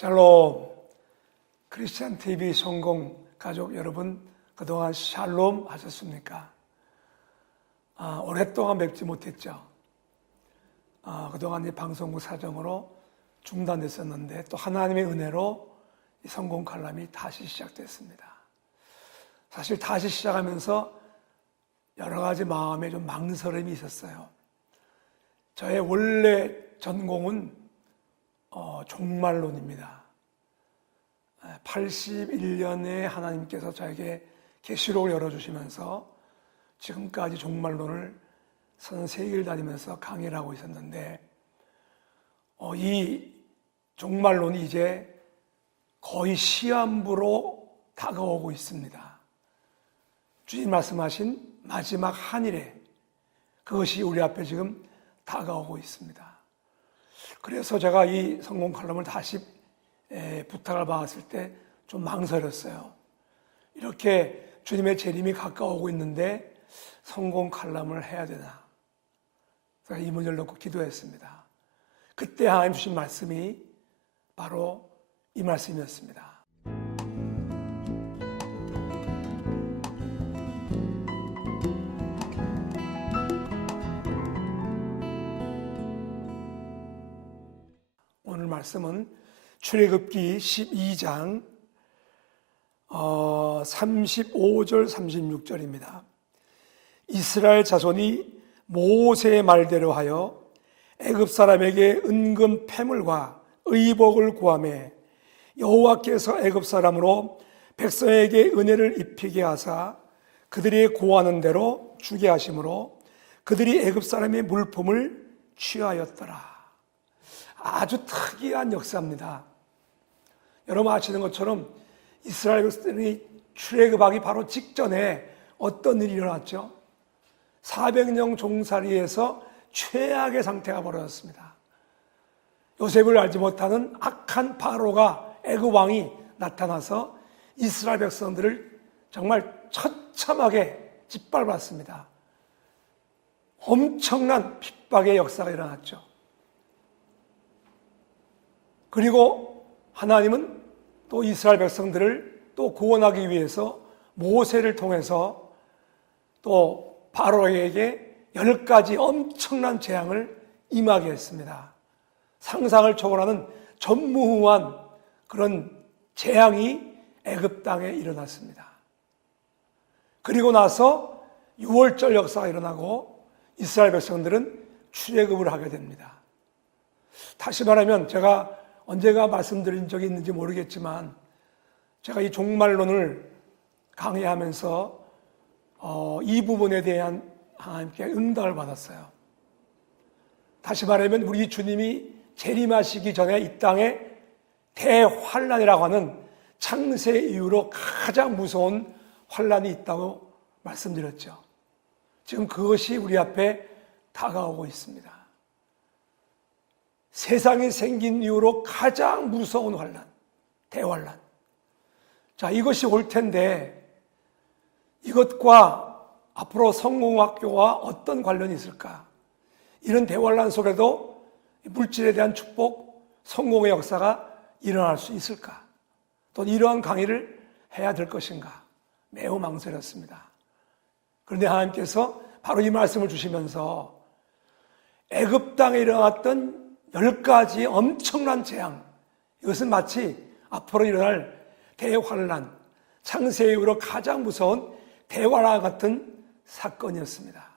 샬롬, 크리스찬 TV 성공 가족 여러분, 그동안 샬롬 하셨습니까? 오랫동안 뵙지 못했죠. 그동안 이 방송국 사정으로 중단됐었는데 또 하나님의 은혜로 이 성공 칼럼이 다시 시작됐습니다. 사실 다시 시작하면서 여러 가지 마음에 좀 망설임이 있었어요. 저의 원래 전공은 종말론입니다. 81년에 하나님께서 저에게 계시록을 열어주시면서 지금까지 종말론을 33일 다니면서 강의를 하고 있었는데 이 종말론이 이제 거의 시한부로 다가오고 있습니다. 주님 말씀하신 마지막 한일에 그것이 우리 앞에 지금 다가오고 있습니다. 그래서 제가 이 성공 칼럼을 다시 부탁을 받았을 때 좀 망설였어요. 이렇게 주님의 재림이 가까워오고 있는데 성공 칼럼을 해야 되나? 제가 이 문제를 놓고 기도했습니다. 그때 하나님 주신 말씀이 바로 이 말씀이었습니다. 오늘 말씀은 출애굽기 12장 35절 36절입니다. 이스라엘 자손이 모세의 말대로 하여 애굽 사람에게 은금 패물과 의복을 구하매 여호와께서 애굽 사람으로 백성에게 은혜를 입히게 하사 그들이 구하는 대로 주게 하심으로 그들이 애굽 사람의 물품을 취하였더라. 아주 특이한 역사입니다. 여러분 아시는 것처럼 이스라엘 백성이 출애굽하기 바로 직전에 어떤 일이 일어났죠? 400년 종살이에서 최악의 상태가 벌어졌습니다. 요셉을 알지 못하는 악한 바로가 애굽 왕이 나타나서 이스라엘 백성들을 정말 처참하게 짓밟았습니다. 엄청난 핍박의 역사가 일어났죠. 그리고 하나님은 또 이스라엘 백성들을 또 구원하기 위해서 모세를 통해서 또 바로에게 10가지 엄청난 재앙을 임하게 했습니다. 상상을 초월하는 전무후무한 그런 재앙이 애굽 땅에 일어났습니다. 그리고 나서 6월절 역사가 일어나고 이스라엘 백성들은 출애굽을 하게 됩니다. 다시 말하면 제가 언제가 말씀드린 적이 있는지 모르겠지만 제가 이 종말론을 강의하면서 이 부분에 대한 하나님께 응답을 받았어요. 다시 말하면 우리 주님이 재림하시기 전에 이 땅에 대환란이라고 하는 창세 이후로 가장 무서운 환란이 있다고 말씀드렸죠. 지금 그것이 우리 앞에 다가오고 있습니다. 세상이 생긴 이후로 가장 무서운 환란, 대환란. 자, 이것이 올 텐데 이것과 앞으로 성공학교와 어떤 관련이 있을까? 이런 대환란 속에도 물질에 대한 축복, 성공의 역사가 일어날 수 있을까? 또 이러한 강의를 해야 될 것인가? 매우 망설였습니다. 그런데 하나님께서 바로 이 말씀을 주시면서 애굽 땅에 일어났던 10가지 엄청난 재앙, 이것은 마치 앞으로 일어날 대환란, 창세 이후로 가장 무서운 대환란 같은 사건이었습니다.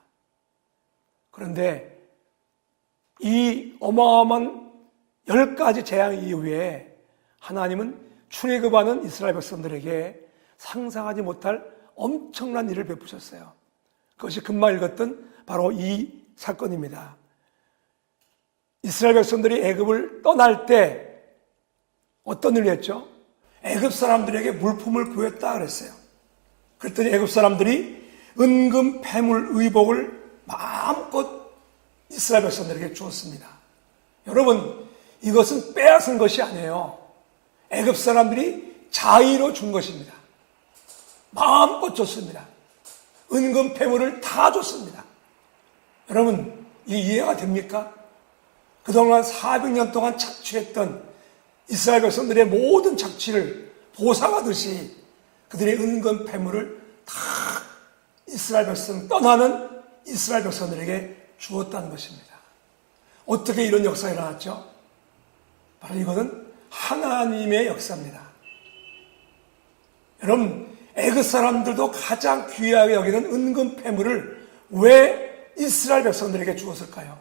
그런데 이 어마어마한 10가지 재앙 이후에 하나님은 출애굽하는 이스라엘 백성들에게 상상하지 못할 엄청난 일을 베푸셨어요. 그것이 금방 읽었던 바로 이 사건입니다. 이스라엘 백성들이 애굽을 떠날 때 어떤 일을 했죠? 애굽 사람들에게 물품을 구했다 그랬어요. 그랬더니 애굽 사람들이 은금, 패물, 의복을 마음껏 이스라엘 백성들에게 주었습니다. 여러분, 이것은 빼앗은 것이 아니에요. 애굽 사람들이 자의로 준 것입니다. 마음껏 줬습니다. 은금, 패물을 다 줬습니다. 여러분, 이 이해가 됩니까? 그동안 400년 동안 착취했던 이스라엘 백성들의 모든 착취를 보상하듯이 그들의 은근 패물을 다 이스라엘 백성 떠나는 이스라엘 백성들에게 주었다는 것입니다. 어떻게 이런 역사가 일어났죠? 바로 이것은 하나님의 역사입니다. 여러분, 애굽 사람들도 가장 귀하게 여기는 은근 패물을 왜 이스라엘 백성들에게 주었을까요?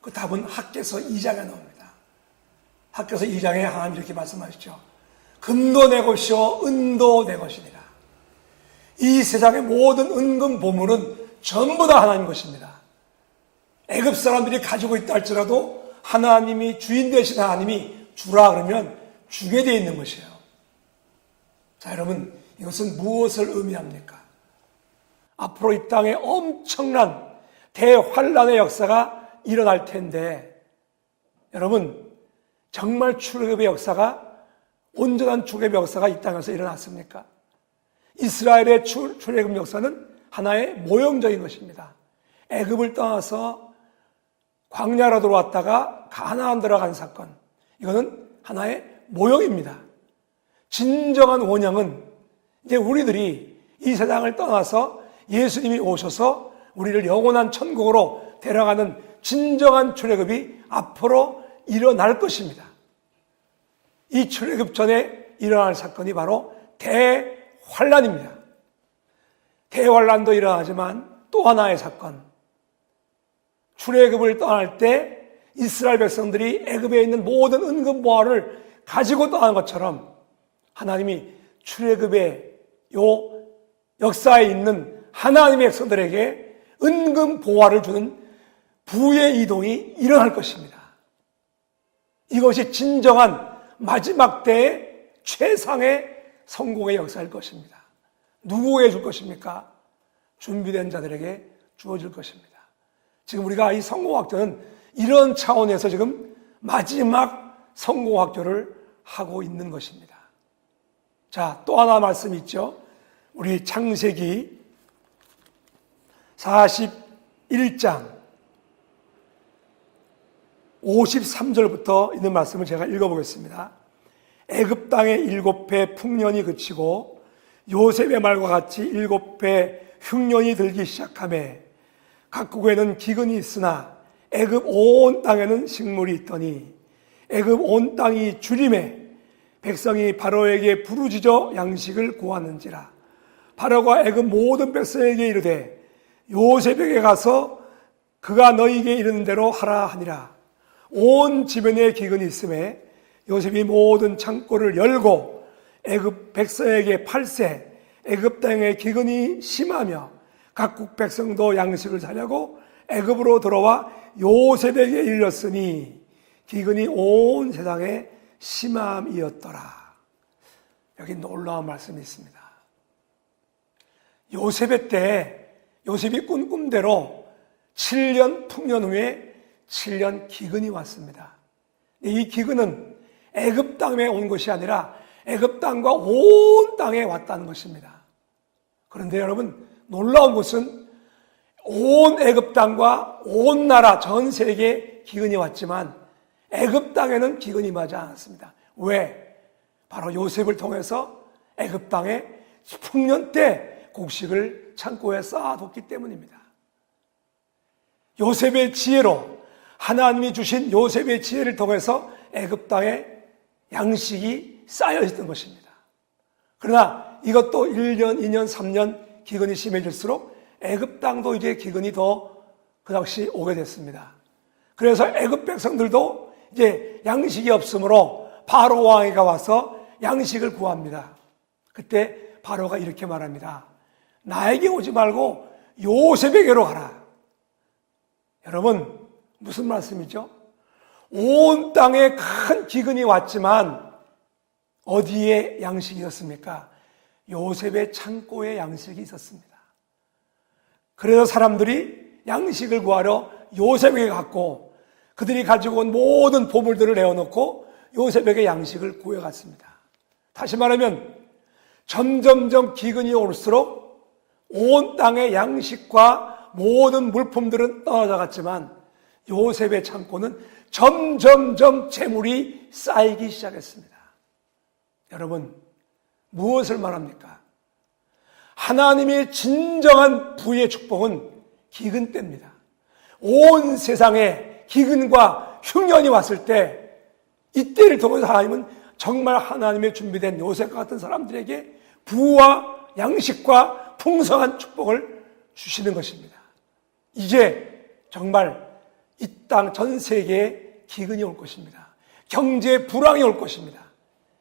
그 답은 학개서 2장에 나옵니다. 학개서 2장에 하나님 이렇게 말씀하시죠. 금도 내 것이요 은도 내 것이니라. 이 세상의 모든 은근 보물은 전부 다 하나님 것입니다. 애굽 사람들이 가지고 있다 할지라도 하나님이 주인 되신 하나님이 주라 그러면 주게 되어 있는 것이에요. 자, 여러분, 이것은 무엇을 의미합니까? 앞으로 이 땅에 엄청난 대환란의 역사가 일어날 텐데, 여러분, 정말 출애굽의 역사가, 온전한 출애굽의 역사가 이 땅에서 일어났습니까? 이스라엘의 출애굽 역사는 하나의 모형적인 것입니다. 애굽을 떠나서 광야로 들어왔다가 가나안 들어간 사건, 이거는 하나의 모형입니다. 진정한 원형은 이제 우리들이 이 세상을 떠나서 예수님이 오셔서 우리를 영원한 천국으로 데려가는 진정한 출애굽이 앞으로 일어날 것입니다. 이 출애굽 전에 일어날 사건이 바로 대환란입니다. 대환란도 일어나지만 또 하나의 사건, 출애굽을 떠날 때 이스라엘 백성들이 애굽에 있는 모든 은근 보화를 가지고 떠난 것처럼 하나님이 출애굽의 요 역사에 있는 하나님의 백성들에게 은근 보화를 주는 부의 이동이 일어날 것입니다. 이것이 진정한 마지막 때의 최상의 성공의 역사일 것입니다. 누구에게 줄 것입니까? 준비된 자들에게 주어질 것입니다. 지금 우리가 이 성공학교는 이런 차원에서 지금 마지막 성공학교를 하고 있는 것입니다. 자, 또 하나 말씀 있죠. 우리 창세기 41장 53절부터 있는 말씀을 제가 읽어보겠습니다. 애굽 땅에 7배 풍년이 그치고 요셉의 말과 같이 7배 흉년이 들기 시작하매 각국에는 기근이 있으나 애굽 온 땅에는 식물이 있더니 애굽 온 땅이 주림에 백성이 바로에게 부르짖어 양식을 구하는지라. 바로가 애굽 모든 백성에게 이르되 요셉에게 가서 그가 너희에게 이르는 대로 하라 하니라. 온 지면에 기근이 있음에 요셉이 모든 창고를 열고 애굽 백성에게 팔세. 애굽 땅에 기근이 심하며 각국 백성도 양식을 사려고 애굽으로 들어와 요셉에게 이르렀으니 기근이 온 세상에 심함이었더라. 여기 놀라운 말씀이 있습니다. 요셉의 때 요셉이 꾼 꿈대로 7년 풍년 후에 7년 기근이 왔습니다. 이 기근은 애굽 땅에 온 것이 아니라 애굽 땅과 온 땅에 왔다는 것입니다. 그런데 여러분, 놀라운 것은 온 애굽 땅과 온 나라 전 세계에 기근이 왔지만 애굽 땅에는 기근이 임하지 않았습니다. 왜? 바로 요셉을 통해서 애굽 땅에 풍년 때 곡식을 창고에 쌓아뒀기 때문입니다. 요셉의 지혜로, 하나님이 주신 요셉의 지혜를 통해서 애굽 땅에 양식이 쌓여 있었던 것입니다. 그러나 이것도 1년, 2년, 3년 기근이 심해질수록 애굽 땅도 이제 기근이 더 그 당시 오게 됐습니다. 그래서 애굽 백성들도 이제 양식이 없으므로 바로 왕이가 와서 양식을 구합니다. 그때 바로가 이렇게 말합니다. 나에게 오지 말고 요셉에게로 가라. 여러분, 무슨 말씀이죠? 온 땅에 큰 기근이 왔지만 어디에 양식이 있었습니까? 요셉의 창고에 양식이 있었습니다. 그래서 사람들이 양식을 구하러 요셉에게 갔고 그들이 가지고 온 모든 보물들을 내어놓고 요셉에게 양식을 구해갔습니다. 다시 말하면 점점점 기근이 올수록 온 땅의 양식과 모든 물품들은 떨어져 갔지만 요셉의 창고는 점점점 재물이 쌓이기 시작했습니다. 여러분, 무엇을 말합니까? 하나님의 진정한 부의 축복은 기근 때입니다. 온 세상에 기근과 흉년이 왔을 때 이때를 통해서 하나님은 정말 하나님의 준비된 요셉과 같은 사람들에게 부와 양식과 풍성한 축복을 주시는 것입니다. 이제 정말 이 땅 전 세계에 기근이 올 것입니다. 경제 불황이 올 것입니다.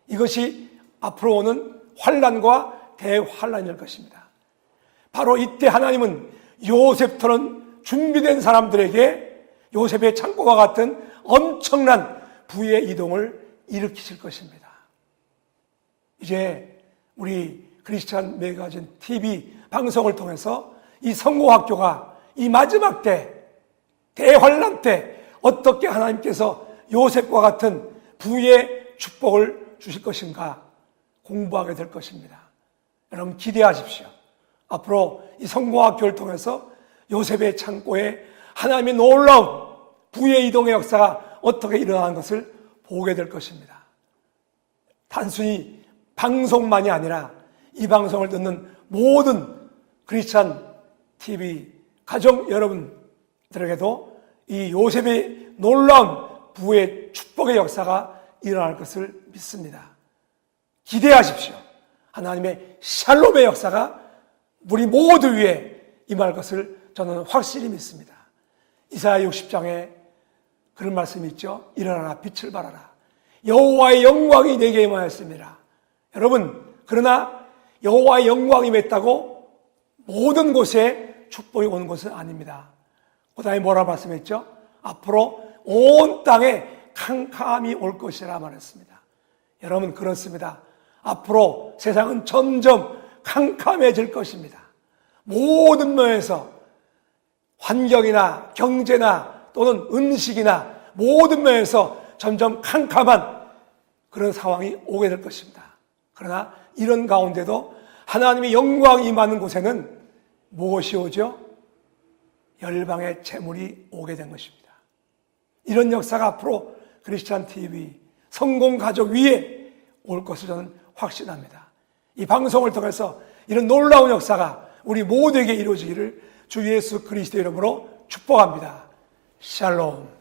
이것이 앞으로 오는 환난과 대환난일 것입니다. 바로 이때 하나님은 요셉처럼 준비된 사람들에게 요셉의 창고와 같은 엄청난 부의 이동을 일으키실 것입니다. 이제 우리 크리스찬 매거진 TV 방송을 통해서 이 성공학교가 이 마지막 때, 대환난 때 어떻게 하나님께서 요셉과 같은 부의 축복을 주실 것인가 공부하게 될 것입니다. 여러분 기대하십시오. 앞으로 이 성공학교를 통해서 요셉의 창고에 하나님의 놀라운 부의 이동의 역사가 어떻게 일어나는 것을 보게 될 것입니다. 단순히 방송만이 아니라 이 방송을 듣는 모든 크리스찬 TV 가족 여러분들에게도 이 요셉의 놀라운 부의 축복의 역사가 일어날 것을 믿습니다. 기대하십시오. 하나님의 샬롬의 역사가 우리 모두 위에 임할 것을 저는 확실히 믿습니다. 이사야 60장에 그런 말씀이 있죠. 일어나라 빛을 발하라. 여호와의 영광이 내게 임하였습니다. 여러분, 그러나 여호와의 영광이 임했다고 모든 곳에 축복이 오는 것은 아닙니다. 그 다음에 뭐라 말씀했죠? 앞으로 온 땅에 캄캄이 올 것이라 말했습니다. 여러분 그렇습니다. 앞으로 세상은 점점 캄캄해질 것입니다. 모든 면에서 환경이나 경제나 또는 음식이나 모든 면에서 점점 캄캄한 그런 상황이 오게 될 것입니다. 그러나 이런 가운데도 하나님의 영광이 임하는 곳에는 무엇이 오죠? 열방의 재물이 오게 된 것입니다. 이런 역사가 앞으로 크리스찬 TV 성공 가족 위에 올 것을 저는 확신합니다. 이 방송을 통해서 이런 놀라운 역사가 우리 모두에게 이루어지기를 주 예수 그리스도 이름으로 축복합니다. 샬롬.